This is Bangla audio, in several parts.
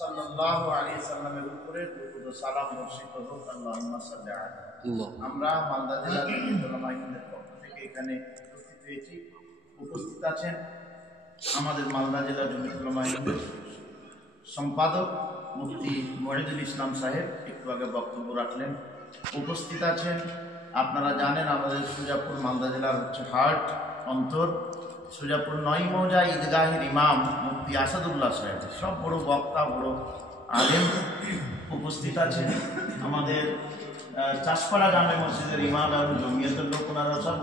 সাল্লাল্লাহু আলাইহি সাল্লামের উপরে দুরূদ ও সালাম বর্ষিত হোক। আল্লাহুম্মা সাল্লি আলা। আমরা মালদা জেলা জমিয়তুল উলামায়ের পক্ষ থেকে এখানে উপস্থিত হয়েছি। উপস্থিত আছেন আমাদের মালদা জেলা জমিয়তুল উলামায়ের সম্পাদক মুফতি মুহিদুল ইসলাম সাহেব, একটু আগে বক্তব্য রাখলেন। উপস্থিত আছেন, আপনারা জানেন আমাদের সুজাপুর মালদা জেলার হচ্ছে হার্ট অন্তর, সুজাপুর ৯ মৌজা ঈদগাহের ইমাম মুফতি আসাদুল্লাহ সাহেব, সব বড় বক্তা, বড় আলেম উপস্থিত আছেন। আমাদের চাষপাড়া জামে মসজিদের ইমাম এবং জমিয়তের লোক, ওনারা সব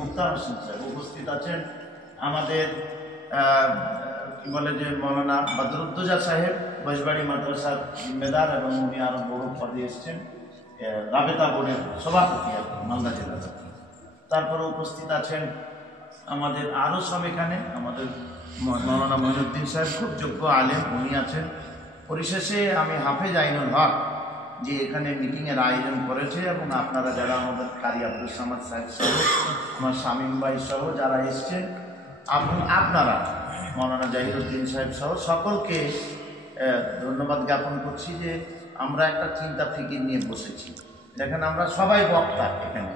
মুক্তার হোসেন সাহেব উপস্থিত আছেন। আমাদের কি বলে যে মৌলানা বদরুদ্দোজা সাহেব বৈশবাড়ি মাদ্রাসার জিম্মেদার, এবং উনি আরও বড় পদে এসছেন, রাবেতা বোর্ডের সভাপতি আর মালদা জেলার। তারপরে উপস্থিত আছেন আমাদের আরও সব, এখানে আমাদের মৌলানা মঈনুদ্দিন সাহেব খুব যোগ্য আলেম, উনি আছেন। পরিশেষে আমি হাফেজ আইনুল হক যে এখানে মিটিংয়ের আয়োজন করেছে, এবং আপনারা যারা আমাদের কারি আব্দুল সামাদ সাহেব সহ, আমার শামীম ভাই সহ যারা এসছেন, আপনারা মৌলানা জাহিরুদ্দিন সাহেব সহ সকলকে ধন্যবাদ জ্ঞাপন করছি যে আমরা একটা চিন্তা ফিকির নিয়ে বসেছি। দেখেন, আমরা সবাই বক্তা, এখানে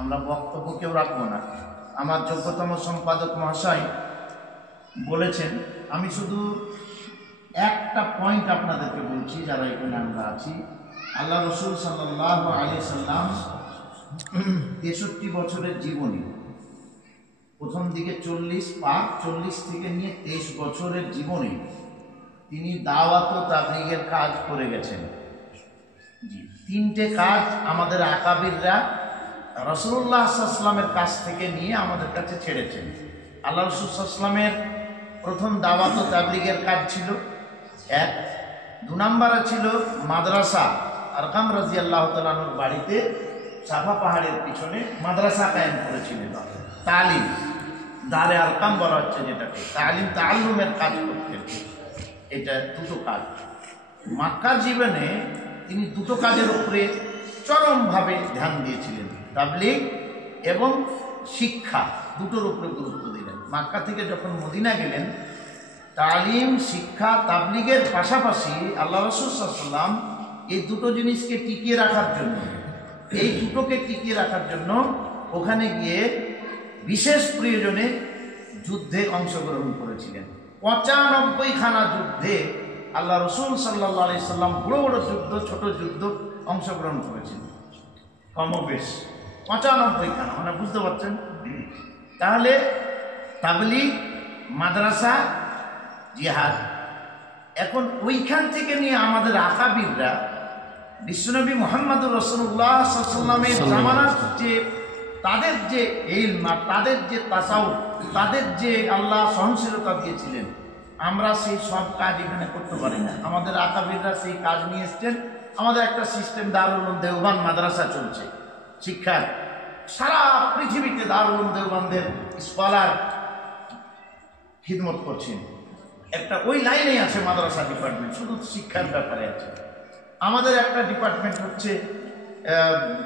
আমরা বক্তব্য কেউ রাখবো না। আমার যোগ্যতম সম্পাদক মহাশয় বলেছেন, আমি শুধু একটা পয়েন্ট আপনাদেরকে বলছি যারা এখানে আমরা আছি। আল্লাহ রসুল সাল্লাল্লাহু আলাইহি সাল্লাম 63 বছরের জীবনী, প্রথম দিকে 40 থেকে নিয়ে 23 বছরের জীবনে তিনি দাওয়াত ও তাবলীগের কাজ করে গেছেন। জি, 3টে কাজ আমাদের আকাবিররা রাসূলুল্লাহ সাল্লাল্লাহু আলাইহি ওয়াসাল্লামের কাছ থেকে নিয়ে আমাদের কাছে ছেড়েছেন। আল্লাহ রাসূল সাল্লাল্লাহু আলাইহি ওয়াসাল্লামের প্রথম দাওয়াত ও তাবলীগের কাজ ছিল 1। 2 নম্বরে ছিল মাদ্রাসা। আরকাম রাদিয়াল্লাহু তাআলা আনহুর বাড়িতে সাফা পাহাড়ের পিছনে মাদ্রাসা কায়েম করেছিলেন। তালিম, দারে আরকাম বলা হচ্ছে যেটাকে, তালিম তাআল্লুমের কাজ করতেন। এটা 2টো কাজ। মক্কার জীবনে তিনি 2টো কাজের উপরে চরমভাবে ধ্যান দিয়েছিলেন, তাবলীগ এবং শিক্ষা, 2টোর উপরে গুরুত্ব দিলেন। মক্কা থেকে যখন মদিনা গেলেন, তালিম, শিক্ষা, তাবলীগের পাশাপাশি আল্লাহ রাসূল সাল্লাল্লাহু আলাইহি ওয়াসাল্লাম এই 2টো জিনিসকে টিকিয়ে রাখার জন্য, এই 2টোকে টিকিয়ে রাখার জন্য ওখানে গিয়ে বিশেষ প্রয়োজনে যুদ্ধে অংশগ্রহণ করেছিলেন। 95খানা যুদ্ধে আল্লাহ রসুল সাল্লাল্লাহু আলাইহি সাল্লাম বড় বড় যুদ্ধ, ছোট যুদ্ধ অংশগ্রহণ করেছিলেন, কমবেশ 95খানা, মানে বুঝতে পারছেন। তাহলে তাবলীগ, মাদ্রাসা, জিহাদ, এখন ওইখান থেকে নিয়ে আমাদের আকাবিররা বিশ্বনবী মুহাম্মদুর রাসূলুল্লাহ সাল্লাল্লাহু আলাইহি ওয়াসাল্লামের জামানার যে তাদের যে ইলম, তাদের যে তাসাউফ, তাদের যে আল্লাহ সহনশীলতা দিয়েছিলেন, আমরা সেই সব কাজ এখানে করতে পারি না। আমাদের আকাবিররা সেই কাজ নিয়ে এসছেন। আমাদের একটা সিস্টেম, দারুল উলুম দেওবান মাদ্রাসা চলছে, শিক্ষার সারা পৃথিবীতে দারুল উলুম দেওবানদের স্কলার খিদমত করছেন। একটা ওই লাইনেই আছে মাদ্রাসা ডিপার্টমেন্ট, শুধু শিক্ষার ব্যাপারে আছে। আমাদের একটা ডিপার্টমেন্ট হচ্ছে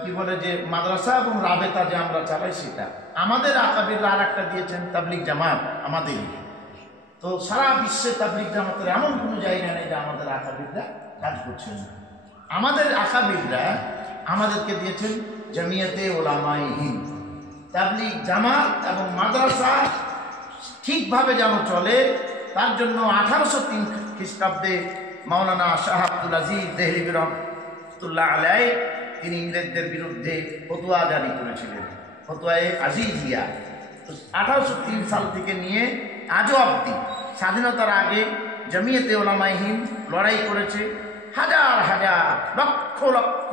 কি বলে যে মাদ্রাসা এবং রাবেতা যে আমরা চালাই সেটা। আমাদের আকাবিররা আর একটা দিয়েছেন তাবলীগ জামাত আমাদেরই। তো সারা বিশ্বে তাবলীগ জামাতের এমন কোনো জায়গা নেই যে আমাদের আকাবিররা কাজ করছেন না। আমাদের আকাবিররা আমাদেরকে দিয়েছেন জমিয়তে উলামায়ে হিন্দ, তাবলীগ জামাত এবং মাদ্রাসা ঠিকভাবে যেন চলে, তার জন্য 1803 খ্রিস্টাব্দে মাওলানা শাহ আব্দুল আজিজ দেহলভী রহমাতুল্লাহ আলাইহি তিনি ইংরেজদের বিরুদ্ধে ফতোয়া জারি করেছিলেন, ফতোয়ায়ে আজিজিয়া। 1803 সাল থেকে নিয়ে আজও অবধি, স্বাধীনতার আগে জমিয়তে উলামায়ে হিন্দ লড়াই করেছে। হাজার হাজার লক্ষ লক্ষ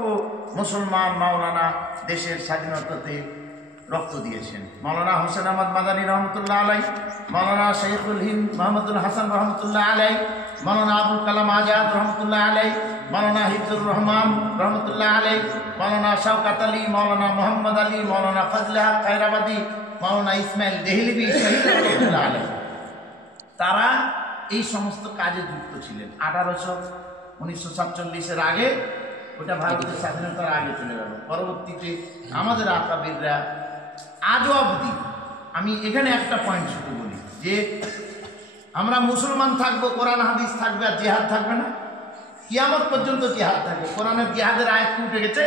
মুসলমান মাওলানা দেশের স্বাধীনতাতে রক্ত দিয়েছেন। মাওলানা হোসেন আহমদ মাদানী রহমতুল্লাহ আলাইহি, মাওলানা শেখুল হিন্দ মোহাম্মদুল হাসান রহমতুল্লাহ আলাইহি, মাওলানা আবুল কালাম আজাদ রহমতুল্লাহ আলাইহি, মাওলানা হিফজুর রহমান রহমতুল্লাহ আলাইহি, মাওলানা শওকত আলী, মাওলানা মোহাম্মদ আলী, মাওলানা ফজলে হক খায়রাবাদী, মাওলানা ইসমাইল দেহলভী শহীদ রহমতুল্লাহ আলাইহি, তারা এই সমস্ত কাজে যুক্ত ছিলেন। 1947-এর আগে, ওটা ভারতের স্বাধীনতার আগে চলে গেল। পরবর্তীতে আমাদের আকাবিররা আজও অবধি, আমি এখানে একটা পয়েন্ট শুধু বলি যে আমরা মুসলমান থাকবো, কোরআন হাদিস থাকবে আর জিহাদ থাকবে না, কিয়ামত পর্যন্ত জিহাদ থাকে। কোরআনের জিহাদের আয়াত কি উঠে গেছে?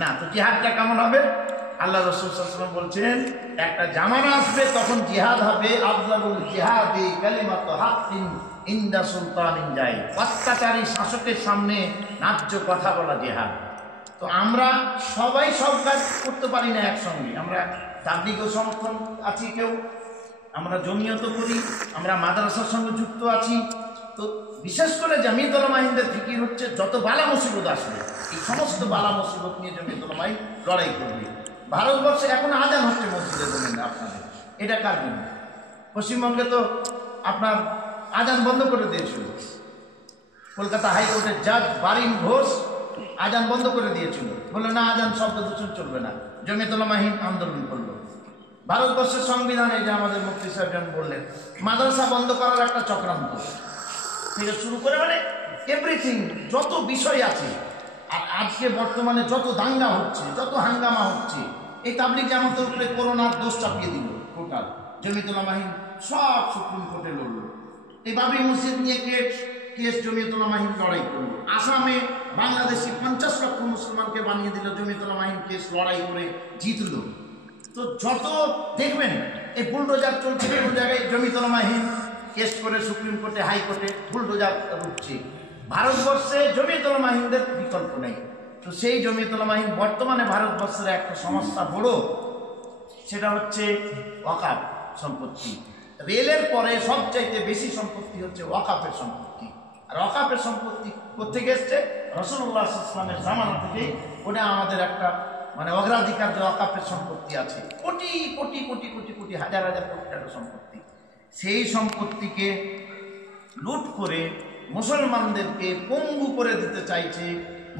না। তো জিহাদটা কেমন হবে? আল্লাহ রাসূল সাল্লাল্লাহু আলাইহি ওয়াসাল্লাম বলছেন একটা জামানা আসবে তখন জিহাদ হবে আফজালুল জিহাদি কালিমাতু হাক্কিন ইনদা সুলতানিন জাই, অত্যাচারী শাসকের সামনে ন্যায্য কথা বলা জিহাদ। তো আমরা সবাই সব কাজ করতে পারি না একসঙ্গে। আমরা তাবলীগও সমর্থন আছি, কেউ আমরা জমিয়ত করি, আমরা মাদ্রাসার সঙ্গে যুক্ত আছি। তো বিশেষ করে জামিয়াতুল উলামা হিন্দের ফিকির হচ্ছে যত বালা মুসিবত আসবে এই সমস্ত বালা মুসিবত নিয়ে জামিয়াতুল উলামা হিন্দ লড়াই করবে। ভারতবর্ষে এখন আজান হচ্ছে মসজিদে জমিনে আপনাদের, এটা কার জন্য? পশ্চিমবঙ্গে তো আপনার আজান বন্ধ করে দিয়েছিল, কলকাতা হাইকোর্টের জাজ বারিন ঘোষ আজান বন্ধ করে দিয়েছিল, বললো না আজান শব্দ দূষণ চলবে না। জামিয়াতুল উলামা হিন্দ আন্দোলন করলো। ভারতবর্ষের সংবিধানে যে আমাদের মুফতি সাহেব বললেন মাদ্রাসা বন্ধ করার একটা চক্রান্ত থেকে শুরু করে মানে এভরিথিং, যত বিষয় আছে। আর আজকে বর্তমানে যত দাঙ্গা হচ্ছে, যত হাঙ্গামা হচ্ছে, এই তাবলীগ জামাতের উপরে করোনার দোষ চাপিয়ে দিল টোটাল। জামিয়াতুল উলামা হিন্দ সব সুপ্রিম কোর্টে লড়ল। এই বাবরি মসজিদ নিয়ে কেস জামিয়াতুল উলামা হিন্দ লড়াই করলো। আসামে বাংলাদেশি 50 লক্ষ মুসলমানকে বানিয়ে দিল, জামিয়াতুল উলামা হিন্দ কেস লড়াই করে জিতলো। তো যত দেখবেন এই বুলডোজার চলছে কোন জায়গায়, জামিয়াতুল উলামা হিন্দ কেস করে সুপ্রিম কোর্টে হাইকোর্টে বুলডোজার উঠছে। ভারতবর্ষে জামিয়াতুল উলামা হিন্দের বিকল্প নেই। তো সেই জামিয়াতুল উলামা হিন্দ বর্তমানে ভারতবর্ষের একটা সমস্যা বড়, সেটা হচ্ছে ওয়াকাফ সম্পত্তি। রেলের পরে সবচাইতে বেশি সম্পত্তি হচ্ছে ওয়াকাফের সম্পত্তি। আর ওয়াকাফের সম্পত্তি কোত্থেকে এসছে? রাসূলুল্লাহ সাল্লাল্লাহু আলাইহি ওয়াসাল্লামের জামানা থেকে ওটা আমাদের একটা মানে অগ্রাধিকার। যে ওয়াকাফের সম্পত্তি আছে কোটি কোটি কোটি কোটি কোটি হাজার হাজার কোটি টাকা সম্পত্তি, সেই সম্পত্তিকে লুট করে মুসলমানদেরকে পঙ্গু করে দিতে চাইছে।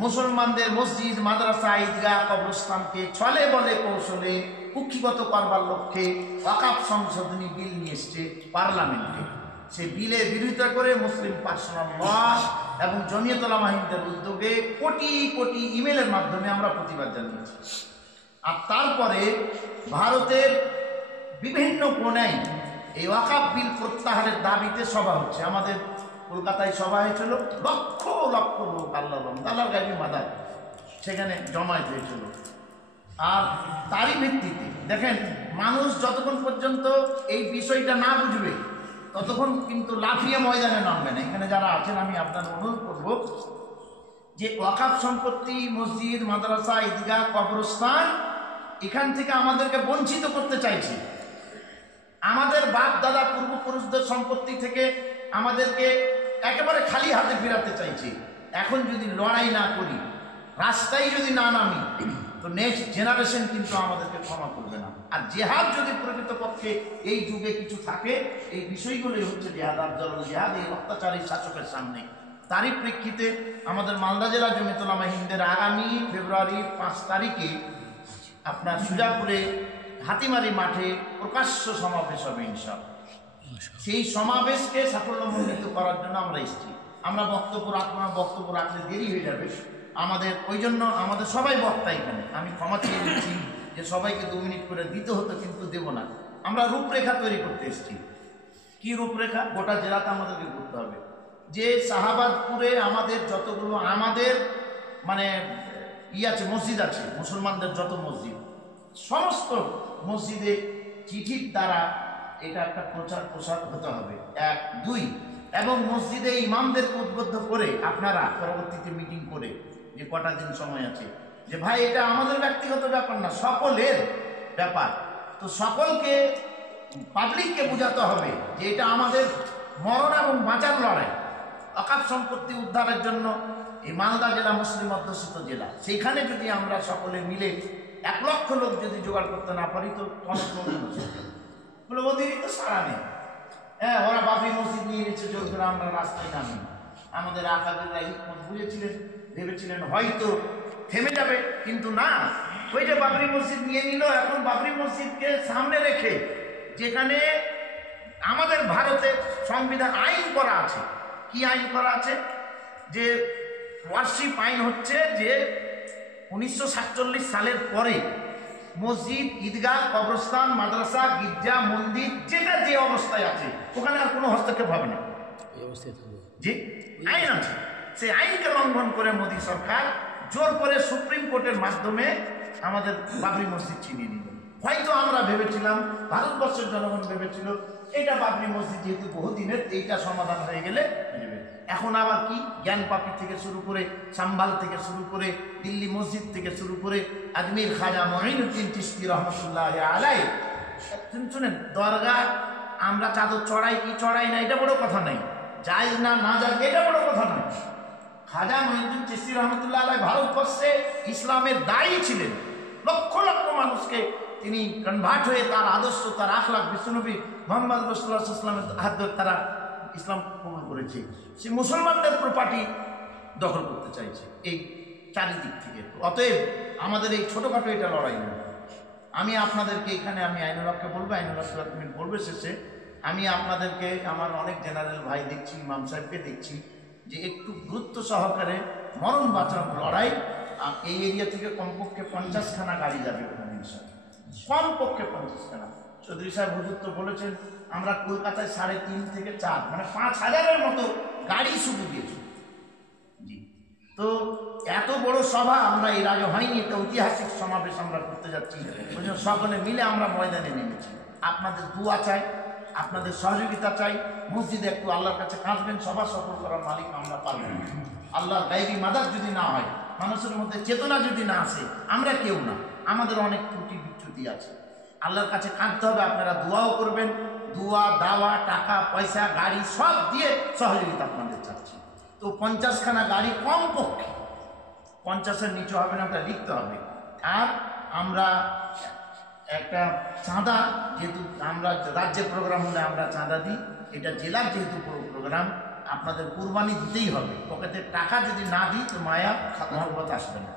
মুসলমানদের মসজিদ, মাদ্রাসা, ঈদগাহ, কবরস্থানকে ছলে বলে কৌশলে কুক্ষিগত করবার লক্ষ্যে ওয়াকাফ সংশোধনী বিল নিয়ে এসছে পার্লামেন্টে। সেই বিলের বিরোধিতা করে মুসলিম পার্সোনাল ল এবং জামিয়াতুল উলামা হিন্দের উদ্যোগে কোটি কোটি ইমেলের মাধ্যমে আমরা প্রতিবাদ জানিয়েছি। আর তারপরে ভারতের বিভিন্ন কোণায় এই ওয়াকাফ বিল প্রত্যাহারের দাবিতে সভা হচ্ছে। আমাদের কলকাতায় সভা হয়েছিল, লক্ষ লক্ষ লোক, আল্লাহর গায়বী মাদার সেখানে জমায়েত হয়েছিল। আর তারই ভিত্তিতে দেখেন মানুষ যতক্ষণ পর্যন্ত এই বিষয়টা না বুঝবে ততক্ষণ কিন্তু লাফিয়ে ময়দানে নামবে না। এখানে যারা আছেন আমি আপনার অনুরোধ করব যে ওয়াকাফ সম্পত্তি, মসজিদ, মাদ্রাসা, ঈদগাহ, কবরস্থান এখান থেকে আমাদেরকে বঞ্চিত করতে চাইছে। আমাদের বাপ দাদা পূর্বপুরুষদের সম্পত্তি থেকে আমাদেরকে একেবারে খালি হাতে ফেরাতে চাইছে। এখন যদি লড়াই না করি, রাস্তায় যদি না নামি, তো নেক্সট জেনারেশন কিন্তু আমাদেরকে ক্ষমা করবে না। আর জিহাদ যদি প্রকৃতপক্ষে এই যুগে কিছু থাকে, এই বিষয়গুলোই হচ্ছে জিহাদ, আফজালুল জিহাদ এই অত্যাচারী শাসকের সামনে। তারই প্রেক্ষিতে আমাদের মালদা জেলা জামিয়াতুল উলামা হিন্দের আগামী ফেব্রুয়ারির 5 তারিখে আপনার সুজাপুরে হাতিমারি মাঠে প্রকাশ্য সমাবেশ হবে ইনশাআল্লাহ। সেই সমাবেশকে সাফল্যমণ্ডিত করার জন্য আমরা এসেছি। আমরা বক্তব্য রাখলে দেরি হয়ে যাবে আমাদের, ওই জন্য আমাদের সবাই বক্তা এখানে। আমি ক্ষমা চেয়ে নিচ্ছি যে সবাইকে 2 মিনিট করে দিতে হতো, কিন্তু দেব না। আমরা রূপরেখা তৈরি করতে এসেছি। কি রূপরেখা? গোটা জেলাতে আমাদেরকে করতে হবে যে শাহাবাদপুরে আমাদের যতগুলো আমাদের মানে আছে মসজিদ আছে, মুসলমানদের যত মসজিদ, সমস্ত মসজিদে চিঠির দ্বারা এটা একটা প্রচার প্রসার হতে হবে। 1, 2 এবং মসজিদে ইমামদেরকে উদ্বুদ্ধ করে আপনারা পরবর্তীতে মিটিং করে যে কটা দিন সময় আছে, যে ভাই এটা আমাদের ব্যক্তিগত ব্যাপার না, সকলের ব্যাপার। তো সকলকে পাবলিককে বোঝাতে হবে যে এটা আমাদের মরণ এবং বাঁচার লড়াই। ওয়াকাফ সম্পত্তি উদ্ধারের জন্য এই মালদা জেলা মুসলিম অধ্যুষিত জেলা, সেইখানে যদি আমরা সকলে মিলে 1 লক্ষ লোক যদি জোগাড় করতে না পারি তো অনেক বলে ওদেরই তো সারা নেই। হ্যাঁ, ওরা বাবরি মসজিদ নিয়ে নিচ্ছে জোর করে, আমরা রাস্তায় নামি। আমাদের আকাবিররা হিকমত বুঝেছিলেন, ভেবেছিলেন হয়তো থেমে যাবে, কিন্তু না, ওই যে বাবরি মসজিদ নিয়ে নিল। এখন বাবরি মসজিদকে সামনে রেখে যেখানে আমাদের ভারতের সংবিধান আইন করা আছে, কি আইন করা আছে? যে ওয়ার্শিপ আইন হচ্ছে যে 1947 সালের পরে মসজিদ, ঈদগাহ, কবরস্থান, মাদ্রাসা, গির্জা, মন্দির যেটা যে অবস্থায় আছে ওখানে আর কোনো হস্তক্ষেপ হবে না। জি, আইন আছে। সেই আইনকে লঙ্ঘন করে মোদী সরকার জোর করে সুপ্রিম কোর্টের মাধ্যমে আমাদের বাবরি মসজিদ ছিনিয়ে নিল। হয়তো আমরা ভেবেছিলাম, ভারতবর্ষের জনগণ ভেবেছিল এটা বাবরি মসজিদ যেহেতু বহুদিনের, এইটা সমাধান হয়ে গেলে হয়ে যাবে। এখন আবার কি জ্ঞানপাপি থেকে শুরু করে, সাম্বাল থেকে শুরু করে, দিল্লি মসজিদ থেকে শুরু করে, আজমির খাজা মঈনুদ্দিন চিশতি রহমতুল্লাহ আলাইহি, শুনেন, দরগা আমরা চাদর চড়াই কি চড়াই না এটা বড় কথা নাই, যাই না না যাক এটা বড় কথা নয়। খাজা মঈনুদ্দিন চিশতি রহমতুল্লাহ আলাইহি ভারতবর্ষে ইসলামের দায়ী ছিলেন। লক্ষ লক্ষ মানুষকে তিনি কনভার্ট হয়ে তার আদর্শ, তার আখলাক, বিশ্বনবী মোহাম্মদ রাসূলুল্লাহ সাল্লাল্লাহু আলাইহি ওয়াসাল্লামের হাত ধরে তারা ইসলাম কবুল করেছে। সে মুসলমানদের প্রপার্টি দখল করতে চাইছে এই চারিদিক থেকে। অতএব আমাদের এই ছোটখাটো এটা লড়াই নয়। আমি আপনাদেরকে এখানে, আমি আইনুল হককে বলবো, আইনুল হক বলবে শেষে, আমি আপনাদেরকে, আমার অনেক জেনারেল ভাই দেখছি, ইমাম সাহেবকে দেখছি যে একটু গুরুত্ব সহকারে মরণ বাঁচানোর লড়াই। এই এরিয়া থেকে কমপক্ষে 50খানা গাড়ি যাবে ওখানে, কমপক্ষে 50খানা। চৌধুরী সাহেব হুজুর তো বলেছেন আমরা কলকাতায় 3.5 থেকে 4, মানে 5000-এর মতো গাড়ি শুধু দিয়েছি। জি, তো এত বড় সভা আমরা এর আগে হয়নি, একটা ঐতিহাসিক সমাবেশ আমরা করতে যাচ্ছি। ওই জন্য সকলে মিলে আমরা ময়দানে নেমেছি। আপনাদের দোয়া চাই, আপনাদের সহযোগিতা চাই। মসজিদে একটু আল্লাহর কাছে কাঁদবেন, সভা সফল করার মালিক আমরা পারবেন। আল্লাহর গায়বী মাদাদ যদি না হয়, মানুষের মধ্যে চেতনা যদি না আসে, আমরা কেউ না, আমাদের অনেক ত্রুটি বিচ্যুতি আছে। আল্লাহর কাছে কাঁদতে হবে, আপনারা দোয়াও করবেন। দোয়া, দাওয়া, টাকা পয়সা, গাড়ি সব দিয়ে সহযোগিতা আপনাদের চাচ্ছি। তো 50খানা গাড়ি কমপক্ষে, 50-এর নিচে হবে না, ওটা লিখতে হবে। আর আমরা একটা চাঁদা, যেহেতু আমরা রাজ্যের প্রোগ্রাম হলে আমরা চাঁদা দিই, এটা জেলার যেহেতু প্রোগ্রাম, আপনাদের কুরবানি দিতেই হবে। পকেটের টাকা যদি না দিই তো মায়া মহব্বত আসবে না।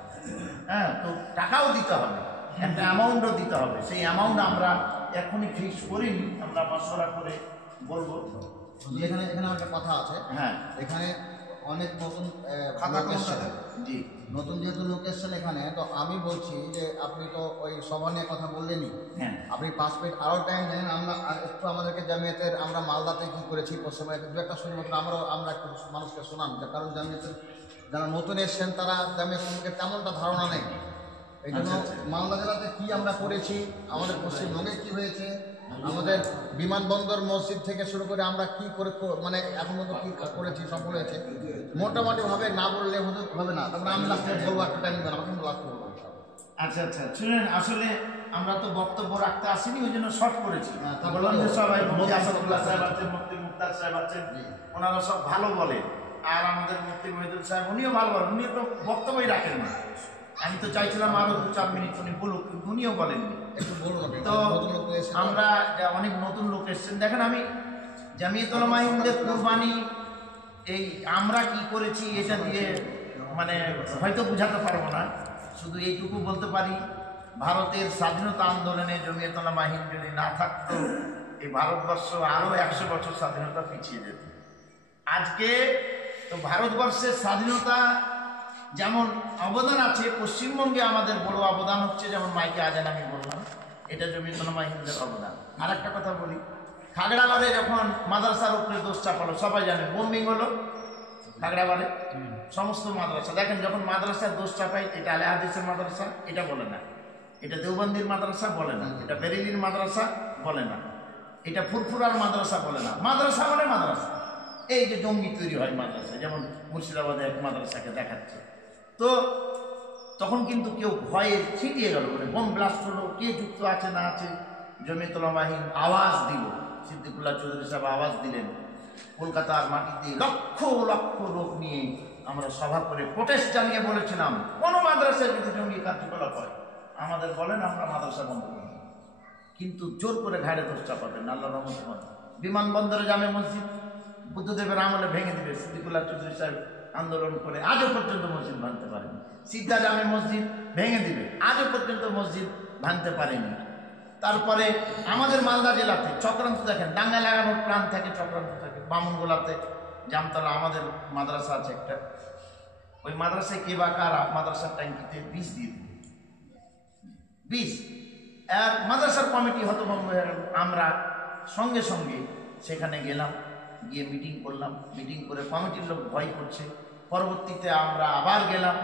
হ্যাঁ, তো টাকাও দিতে হবে, একটা অ্যামাউন্টও দিতে হবে। সেই অ্যামাউন্ট আমরা এখনই ফিক্স করিনি, আমরা মশলা করে বলবো। এখানে একটা কথা আছে। হ্যাঁ, এখানে অনেক নতুন জি, নতুন যেহেতু লোক এসছেন এখানে, তো আমি বলছি যে আপনি তো ওই সভা নিয়ে কথা বললেনই, আপনি 5 মিনিট আরও টাইম দেন। আমরা একটু আমাদেরকে জামিয়াতের, আমরা মালদাতে কী করেছি, পশ্চিমবঙ্গে দু একটা শুনি মতো আমরা একটু মানুষকে শোনান, কারণ জামিয়াতের যারা নতুন এসছেন তারা জামিয়াত সম্পর্কে তেমনটা ধারণা নেই। এই জন্য মালদা জেলাতে কী আমরা করেছি, আমাদের পশ্চিমবঙ্গে কী হয়েছে, আমাদের বিমানবন্দর, মসজিদ থেকে শুরু করে আমরা কি করে, মানে এখন পর্যন্ত কী করেছি, সফল হয়েছে মোটামুটিভাবে না বললে হবে না। তারপরে আমি লাস্টে বলবো, একটা টাইম দেন আমাকে, লাস্ট বলবো। আচ্ছা আচ্ছা, শুনেন, আসলে আমরা তো বক্তব্য রাখতে আসিনি, ওই জন্য শর্ট করেছি। বললাম যে সবাই, মুফতি আসাদুল্লাহ সাহেব আছেন, মুফতি মুক্তার সাহেব আছেন, ওনারা সব ভালো বলে। আর আমাদের মুফতি মহিদুল সাহেব, উনিও ভালো বলেন, উনিও তো বক্তব্যই রাখেন না। আমি তো চাইছিলাম আরো 2-4 মিনিট উনি বলুক, কিন্তু উনিও বলেননি। তো আমরা অনেক নতুন লোক এসেছেন। দেখেন, আমি জামিয়াতুল উলামা হিন্দের কুরবানি, এই আমরা কি করেছি এটা দিয়ে মানে হয়তো বোঝাতে পারবো না। শুধু এইটুকু বলতে পারি, ভারতের স্বাধীনতা আন্দোলনে জামিয়াতুল উলামা হিন্দ যদি না থাকতো, এই ভারতবর্ষ আরো 100 বছর স্বাধীনতা পিছিয়ে যেত। আজকে তো ভারতবর্ষের স্বাধীনতা যেমন অবদান আছে, পশ্চিমবঙ্গে আমাদের বড় অবদান হচ্ছে, যেমন মাইকে আজান আমি বললাম, এটা জামিয়াতুল উলামা হিন্দের অবদান। আর একটা কথা বলি, খাগড়াবাড়ে যখন মাদ্রাসার উপরে দোষ চাপালো, সবাই জানে বোম্বিং হলো খাগড়াবাড়ে, সমস্ত মাদ্রাসা। দেখেন, যখন মাদ্রাসার দোষ চাপাই, এটা আলে হাদিসের মাদ্রাসা এটা বলে না, এটা দেওবন্দির মাদ্রাসা বলে না, এটা বেরেলির মাদ্রাসা বলে না, এটা ফুরফুরার মাদ্রাসা বলে না। মাদ্রাসা মানে মাদ্রাসা। এই যে জঙ্গি তৈরি হয় মাদ্রাসা, যেমন মুর্শিদাবাদে এক মাদ্রাসাকে দেখাচ্ছে, তো তখন কিন্তু কেউ ভয়ে ছিটিয়ে গেল, মানে বোম ব্লাস্ট হলো, কে যুক্ত আছে না আছে। জামিয়াতুল উলামা হিন্দ আওয়াজ দিল, সিদ্দিকুল্লাহ চৌধুরী সাহেব আওয়াজ দিলেন, কলকাতার মাটিতে লক্ষ লক্ষ লোক নিয়ে আমরা সভা করে প্রোটেস্ট জানিয়ে বলেছিলাম, কোনো মাদ্রাসায় যদি জঙ্গি কার্যকলাপ হয় আমাদের বলেন, আমরা মাদ্রাসা বন্ধ করি। কিন্তু জোর করে ঘাড়ে দোষ চাপাবেন, আল্লাহ রহমত। বিমানবন্দরে জামে মসজিদ বুদ্ধদেবের আমলে ভেঙে দিবে, সিদ্দিকুল্লাহ চৌধুরী সাহেব আন্দোলন করে আজও পর্যন্ত মসজিদ ভাঙতে পারেনি। সিদ্ধা জামে মসজিদ ভেঙে দিবে, আজও পর্যন্ত মসজিদ ভাঙতে পারেনি। তারপরে আমাদের মালদা জেলাতে চক্রান্ত, দেখেন, দাঙ্গা লাগানোর প্ল্যান থাকে, চক্রান্ত থাকে। বামুনগোলাতে জামতলা আমাদের মাদ্রাসা আছে একটা, ওই মাদ্রাসায় কে বা কারা মাদ্রাসার ট্যাঙ্কিতে বিষ দিয়ে দিল, বিষ। আর মাদ্রাসার কমিটি হতভম্ব হয়ে গেল। আমরা সঙ্গে সঙ্গে সেখানে গেলাম, গিয়ে মিটিং করলাম। মিটিং করে কমিটির লোক ভয় করছে, পরবর্তীতে আমরা আবার গেলাম,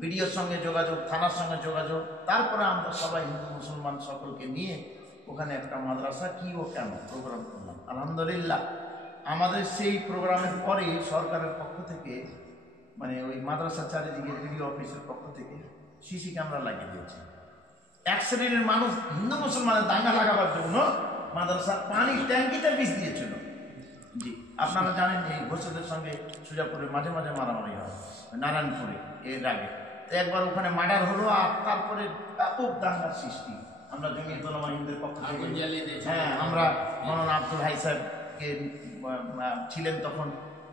বিডিওর সঙ্গে যোগাযোগ, থানার সঙ্গে যোগাযোগ, তারপরে আমরা সবাই হিন্দু মুসলমান সকলকে নিয়ে ওখানে একটা মাদ্রাসা কি ও কেন প্রোগ্রাম করলাম। আলহামদুলিল্লাহ আমাদের সেই প্রোগ্রামের পরে সরকারের পক্ষ থেকে মানে ওই মাদ্রাসা চারিদিকে বিডিও অফিসের পক্ষ থেকে সিসি ক্যামেরা লাগিয়ে দিয়েছে। এক শ্রেণীর মানুষ হিন্দু মুসলমানের দাঙ্গা লাগাবার জন্য মাদ্রাসার পানির ট্যাঙ্কিতে বিষ দিয়েছিল। জি, আপনারা জানেন এই ঘোষদের সঙ্গে সুজাপুরে মাঝে মাঝে মারামারি হয়, নারায়ণপুরে এর আগে একবার ওখানে মার্ডার হলো, আর তারপরে ব্যাপক দাঙ্গার সৃষ্টি। আমরা জমিয়তুল উলামা হিন্দের পক্ষ থেকে হ্যাঁ আমরা মৌলানা আব্দুল হাই সাহেবকে ছিলেন তখন,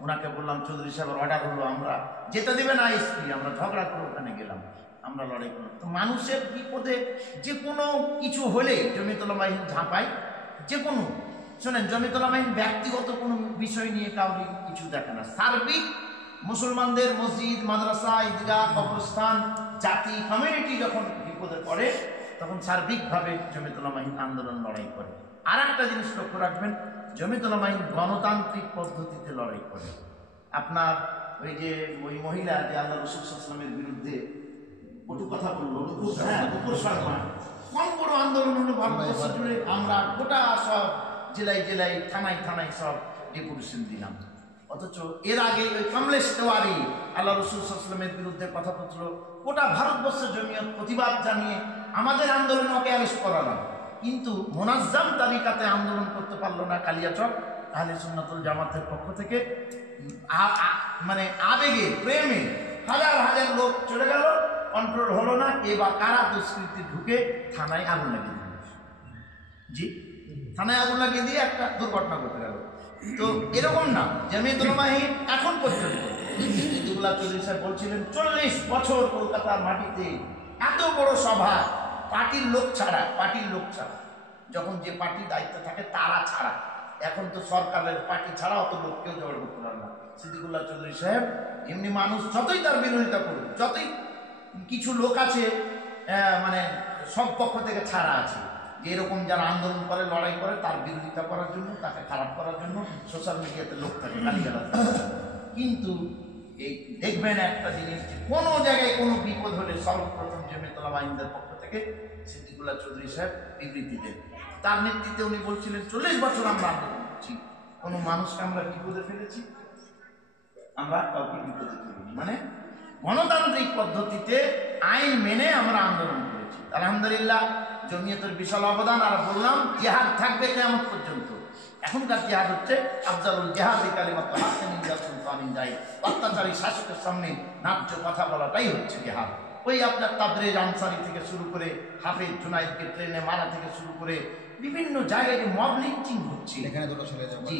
ওনাকে বললাম চৌধুরী সাহেবের অর্ডার হলো আমরা যেতে দেবে না এসপি, আমরা ঝগড়া করে ওখানে গেলাম, আমরা লড়াই করলাম। তো মানুষের বিপদে যে কোনো কিছু হলে জমিয়তুল উলামা হিন্দ ঝাঁপায়, যে কোনো শোনেন জমিয়তুল উলামা হিন্দ ব্যক্তিগত কোনো বিষয় নিয়ে কাউকে কিছু দেখে না, সার্বিক মুসলমানদের মসজিদ, মাদ্রাসা, ঈদগাহ, কবরস্থান, জাতি, কমিউনিটি যখন বিপদে পড়ে তখন সার্বিকভাবে জমিয়তুল উলামা হিন্দ আন্দোলন লড়াই করে। আর একটা জিনিস লক্ষ্য রাখবেন, জমিয়তুল উলামা হিন্দ গণতান্ত্রিক পদ্ধতিতে লড়াই করে। আপনার ওই যে ওই মহিলা যে আল্লাহ রাসূল সাল্লাল্লাহু আলাইহি ওয়াসাল্লামের বিরুদ্ধে কটু কথা বললো, কম বড় আন্দোলন হলো ভারতবর্ষ জুড়ে, আমরা গোটা সব জেলায় জেলায় থানায় থানায় সব ডেপুটেশন দিলাম। অথচ এর আগে ওই কমলেশ তেওয়ারি আল্লাহ রাসূল সাল্লাল্লাহু আলাইহি ওয়াসাল্লামের বিরুদ্ধে কথা বলছিল, গোটা ভারতবর্ষের জমিয়ত প্রতিবাদ জানিয়ে আমাদের আন্দোলনে ওকে অ্যারেস্ট করালাম, কিন্তু মোনাজ্জাম তারিকাতে আন্দোলন করতে পারলো না কালিয়াচক আহলে সুন্নাতুল জামাতের পক্ষ থেকে। মানে আবেগে প্রেমে হাজার হাজার লোক চলে গেল, কন্ট্রোল হলো না, এবার কারা দুষ্কৃতি ঢুকে থানায় আগুন লাগিয়ে দিল। জি, থানায় আগুন লাগিয়ে দিয়ে একটা দুর্ঘটনা ঘটে গেল। তো এরকম না, জমিয়তুল উলামা হিন্দ এখন পর্যন্ত জিদুল্লাহ চৌধুরী সাহেব বলছিলেন 40 বছর কলকাতার মাটিতে এত বড় সভা পার্টির লোক ছাড়া, যখন যে পার্টি দায়িত্ব থাকে তারা ছাড়া, এখন তো সরকারের পার্টি ছাড়া অত লোক কেউ জড়ো করতে পারে না। সিদ্দিকুল্লাহ চৌধুরী সাহেব এমনি মানুষ যতই তার বিরোধিতা করুক, যতই কিছু লোক আছে মানে সব পক্ষ থেকে ছাড়া আছে, যে এরকম যারা আন্দোলন করে লড়াই করে তার বিরোধিতা করার জন্য, তাকে খারাপ করার জন্য সোশ্যাল মিডিয়াতে লোক থাকে গালিগালাজ। কিন্তু এই দেখবেন একটা জিনিস, কোনো জায়গায় কোনো বিপদ হলে সর্বপ্রথম জমিয়তুল উলামা হিন্দের পক্ষ থেকে সিদ্দিকুল্লাহ চৌধুরী সাহেব বিবৃতি দেন। তার নেতৃত্বে উনি বলছিলেন 40 বছর আমরা আন্দোলন করছি, কোনো মানুষকে আমরা বিপদে ফেলেছি? আমরা কাউকে বিপদে ফেলিনি। মানে গণতান্ত্রিক পদ্ধতিতে আইন মেনে আমরা আন্দোলন করেছি। আলহামদুলিল্লাহ জমিয়তের বিশাল অবদান। আর বললাম জিহাদ থাকবে কিয়ামত পর্যন্ত। এখনকার জিহাদ হচ্ছে আফজালুল জিহাদ কালিমাতুল হক মিনাল সুলতানিন জাহিদ, অত্যাচারী শাসকের সামনে ন্যায্য কথা বলাটাই হচ্ছে জিহাদ। ওই আপনার তাবরেজ আনসারি থেকে শুরু করে হাফেজ জুনাইদকে ট্রেনে মারা থেকে শুরু করে বিভিন্ন জায়গায় যে মব লিঞ্চিং হচ্ছে, এখানে দুটো ছেলে জি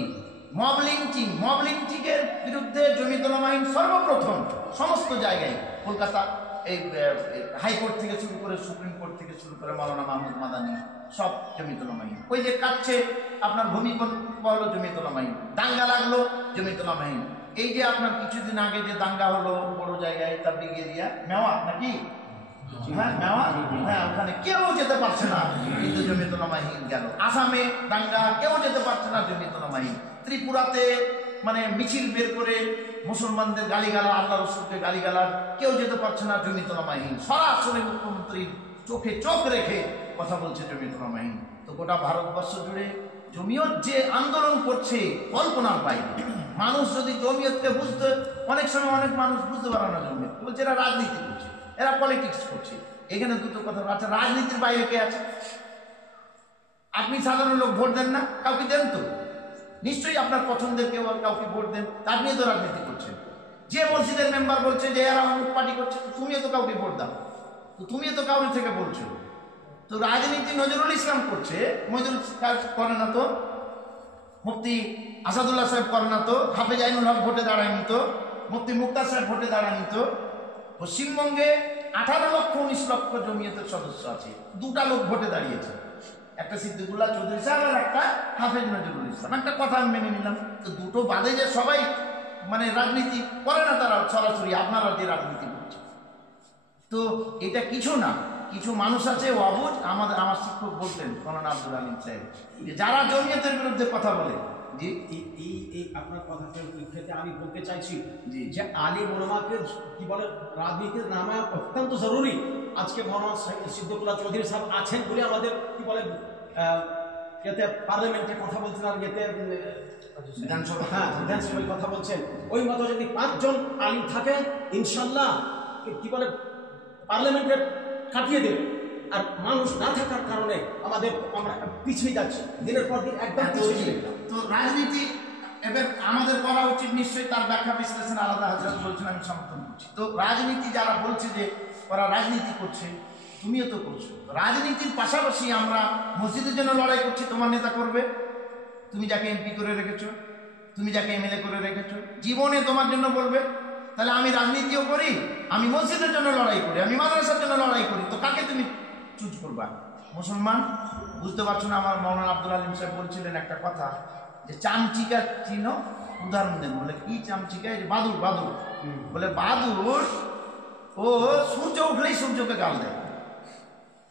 মব লিঞ্চিংয়ের বিরুদ্ধে জমিয়তুল উলামা হিন্দ সর্বপ্রথম সমস্ত জায়গায়, কলকাতা এই হাইকোর্ট থেকে শুরু করে সুপ্রিম কোর্ট থেকে শুরু করে মাওলানা মাহমুদ মাদানী সব জমিয়তুল উলামা হিন্দ। ওই যে কাটছে আপনার ভূমিকম্প হলো জমিয়তুল উলামা হিন্দ, দাঙ্গা লাগলো জমিয়তুল উলামা হিন্দ। এই যে আপনার কিছুদিন আগে যে দাঙ্গা হলো বড় জায়গায় তাবলিগ এরিয়া মেওয়াত নাকি, হ্যাঁ মেওয়াত, হ্যাঁ ওখানে কেউ যেতে পারছে না কিন্তু জমিয়তুল উলামা হিন্দ গেল। আসামে দাঙ্গা, কেউ যেতে পারছে না জমিয়তুল উলামা হিন্দ। ত্রিপুরাতে মানে মিছিল বের করে মুসলমানদের গালিগালা, আল্লাহ রাসূলকে গালিগালার, কেউ যেতে পারছে না জমিয়তুল উলামা হিন্দ। সরাসরি মুখ্যমন্ত্রীর চোখে চোখ রেখে কথা বলছে জমিয়তুল উলামা হিন্দ। তো গোটা ভারতবর্ষ জুড়ে জমিয়ত যে আন্দোলন করছে কল্পনার বাইরে। মানুষ যদি জমিয়তকে বুঝতে, অনেক সময় অনেক মানুষ বুঝতে পারে না জমিয়ত, বলছে এরা রাজনীতি করছে, এরা পলিটিক্স করছে। এখানে দুটো কথা আছে, রাজনীতির বাইরে কে আছে? আপনি সাধারণ লোক ভোট দেন না, কাউকে দেন তো নিশ্চয়ই আপনার পছন্দের কেউ কাউকে ভোট দেন, তার নিয়ে তো রাজনীতি করছেন। যে মসজিদের মেম্বার বলছে যে এরা অমুক পার্টি করছে, তুমিও তো কাউকে ভোট দাও, তো তুমিও তো কাউকে থেকে বলছো। তো রাজনীতি নজরুল ইসলাম করছে, নজরুল করে না তো, মুফতি আসাদুল্লাহ সাহেব করে না তো, হাফেজ আইনুল হক ভোটে দাঁড়ায়নি তো, মুফতি মুক্তার সাহেব ভোটে দাঁড়ায়নি তো। পশ্চিমবঙ্গে 18,19,00,000 জমিয়তের সদস্য আছে, দুটা লোক ভোটে দাঁড়িয়েছে, একটা সিদ্দিকুল্লাহ চৌধুরী সাহেব আর একটা হাফেজ নজরুল ইসলাম। একটা কথা আমি মেনে নিলাম, তো দুটো বাদে যে সবাই মানে রাজনীতি করে না, তারা সরাসরি আপনারা যে রাজনীতি করছে, তো এটা কিছু না। কিছু মানুষ আছে অবুঝ। আমার শিক্ষক বলতেন মৌলানা আব্দুল আলিম সাহেব, যে যারা জমিয়তের বিরুদ্ধে কথা বলে জি এই আপনার কথার প্রেক্ষিতে আমি বলতে চাইছি জি যে আলিম ওলামাকে কি বলে রাজনীতির নামা অত্যন্ত জরুরি। আজকে মৌলানা সিদ্দিকুল্লাহ চৌধুরী সাহেব আছেন বলে আমাদের কি বলে এতে পার্লামেন্টে কথা বলছেন, আর এতে বিধানসভায় কথা বলছেন। ওই মতো যদি 5 জন আলিম থাকে ইনশাল্লাহ কি বলে পার্লামেন্টে কাটিয়ে দেবে। আর মানুষ না থাকার কারণে আমরা পিছিয়ে যাচ্ছি, দিনের পর দিন একদম পিছিয়ে। তো রাজনীতি এবার আমাদের করা উচিত, নিশ্চয়ই তার ব্যাখ্যা বিশ্লেষণ আলাদা হাজার বলছেন, আমি সমর্থন করছি। তো রাজনীতি যারা বলছে যে ওরা রাজনীতি করছে, তুমিও তো করছো রাজনীতির পাশাপাশি। আমরা মসজিদের জন্য লড়াই করছি, তোমার নেতা করবে। তুমি যাকে এমপি করে রেখেছো, তুমি যাকে এমএলএ করে রেখেছো, জীবনে তোমার জন্য বলবে। তাহলে আমি রাজনীতিও করি, আমি মসজিদের জন্য লড়াই করি, আমি মাদ্রাসার জন্য লড়াই করি, তো কাকে তুমি চুজ করবা? মুসলমান বুঝতে পারছো না? আমার মৌলানা আব্দুল আলিম সাহেব বলছিলেন একটা কথা, যে চামচিকা চিনো, উদাহরণ দেন। বলে কি চামচিকা? এই যে বাদুর, বাদুর বলে বাদুর ও সূর্য উঠলেই সূর্যকে গাল দেয়,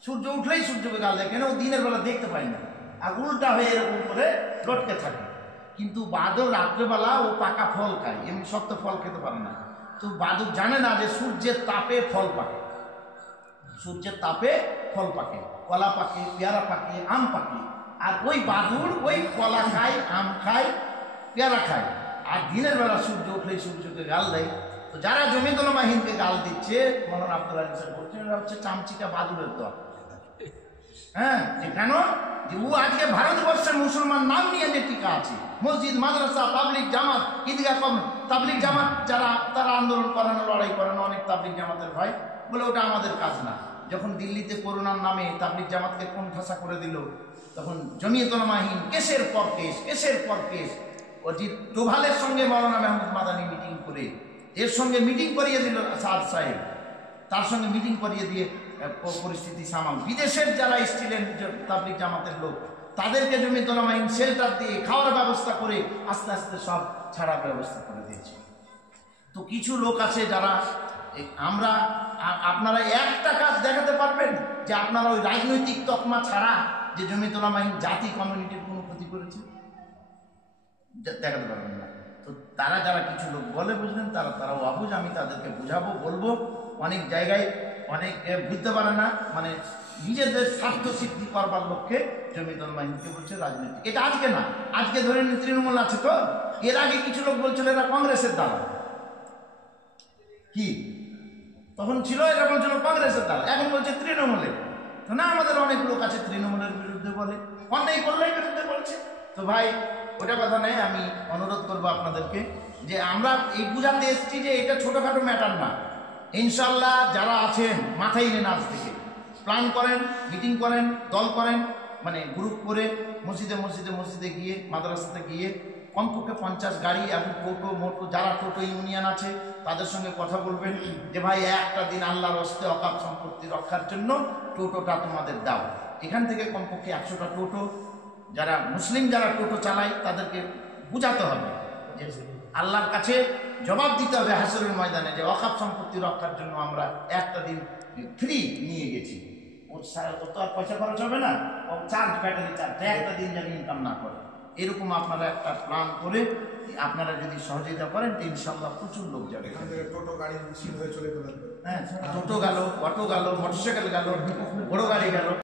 সূর্য উঠলেই সূর্যকে গাল দেয়। কেন? ও দিনের বেলা দেখতে পায় না, আর উল্টা হয়ে এরকম করে লটকে থাকে। কিন্তু বাদুর রাত্রেবেলা ও পাকা ফল খায়, এমনি শক্ত ফল খেতে পারে না। তো বাদুর জানে না যে সূর্যের তাপে ফল পাকে, সূর্যের তাপে ফল পাকে, কলা পাকে, পেয়ারা পাকে, আম পাকে। আর ওই বাদুর ওই কলা খায়, আম খায়, পেয়ারা খায়, আর দিনের বেলা সূর্য উঠলেই সূর্যকে গাল দেয়। তো যারা জমিয়তুল মাহিনকে গাল দিচ্ছে, মৌলানা আব্দুল আলিম সাহেব বলছেন, এরা হচ্ছে চামচিকা বাদুরের দল। হ্যাঁ, যে কেন? যে ও আজকে ভারতবর্ষের মুসলমান নাম নিয়ে যে টিকা আছে, মসজিদ, মাদ্রাসা, তাবলিগ জামাত, ঈদগাহ কম, তাবলিগ জামাত যারা, তারা আন্দোলন করানো, লড়াই করানো, অনেক তাবলিগ জামাতের ভাই বলে ওটা আমাদের কাজ না। যখন দিল্লিতে করোনার নামে তাবলিগ জামাতকে কোণঠাসা করে দিল, তখন জমিয়তুল মাহিন কেসের পর কেস, কেসের পর কেস। অজিত ডোভালের সঙ্গে মৌলানা মাহমুদ মাদানী মিটিং করে, এর সঙ্গে মিটিং করিয়ে দিল সাদ সাহেব, তার সঙ্গে মিটিং করিয়ে দিয়ে পরিস্থিতি সামাল। বিদেশের যারা এসেছিলেন তাবলিগ জামাতের লোক, তাদেরকে জমিয়তুল মাহিন শেল্টার দিয়ে খাওয়ার ব্যবস্থা করে আস্তে আস্তে সব ছাড়ার ব্যবস্থা করে দিয়েছে। তো কিছু লোক আছে যারা, আমরা, আপনারা একটা কাজ দেখাতে পারবেন যে আপনারা ওই রাজনৈতিক তকমা ছাড়া যে জমিয়তুল মাহিন জাতি কমিউনিটির কোনো ক্ষতি করেছে? দেখাতে পারবেন না। তো তারা যারা কিছু লোক বলে, বুঝলেন, তারা অবুঝ। আমি তাদেরকে বুঝাবো, বলবো। অনেক জায়গায় অনেক বুঝতে পারে না, মানে নিজেদের স্বার্থ সিদ্ধি করবার লক্ষ্যে জমিয়তুল মাহিনকে বলছে রাজনীতি। এটা আজকে না, আজকে ধরে নিন তৃণমূল আছে, তো এর আগে কিছু লোক বলছিল এরা কংগ্রেসের দালাল। কি তখন ছিল? এরা বলছিল কংগ্রেসের দালাল, এখন বলছে তৃণমূলের। তো না, আমাদের অনেক লোক আছে তৃণমূলের বিরুদ্ধে বলে, অন্যায় করলেই বিরুদ্ধে বলছে। তো ভাই ওটা কথা নেই। আমি অনুরোধ করবো আপনাদেরকে যে আমরা এই বুঝাতে এসেছি যে এটা ছোটখাটো ম্যাটার না। ইনশাল্লাহ যারা আছেন মাথায় নেন, আজ থেকে প্ল্যান করেন, মিটিং করেন, দল করেন, মানে গ্রুপ করে মসজিদে মসজিদে মসজিদে গিয়ে, মাদ্রাসাতে গিয়ে কমপক্ষে 50 গাড়ি এবং টোটো মোটো, যারা টোটো ইউনিয়ন আছে তাদের সঙ্গে কথা বলবেন যে ভাই একটা দিন আল্লাহর হস্তে অকাপ সম্পত্তি রক্ষার জন্য টোটোটা তোমাদের দাও। এখান থেকে কমপক্ষে 100টা টোটো, যারা মুসলিম যারা টোটো চালায় তাদেরকে বুঝাতে হবে যে আল্লাহর কাছে জবাব দিতে হবে হাসরের ময়দানে, যে অকাপ সম্পত্তি রক্ষার জন্য আমরা একটা দিন ফ্রি নিয়ে গেছি। ওর তো আর পয়সা খরচ হবে না, ও চার্জ, ব্যাটারি চার্জ, একটা দিন যেন ইনকাম না করে। এরকম আপনারা একটা প্ল্যান করে আপনারা যদি সহযোগিতা করেন, তো ইনশাল্লাহ প্রচুর লোক যাবে। টোটো গাড়ি মিছিল হয়ে চলে গেল, হ্যাঁ, টোটো গেল, অটো গেল, মোটরসাইকেল গেল, বড় গাড়ি গেল।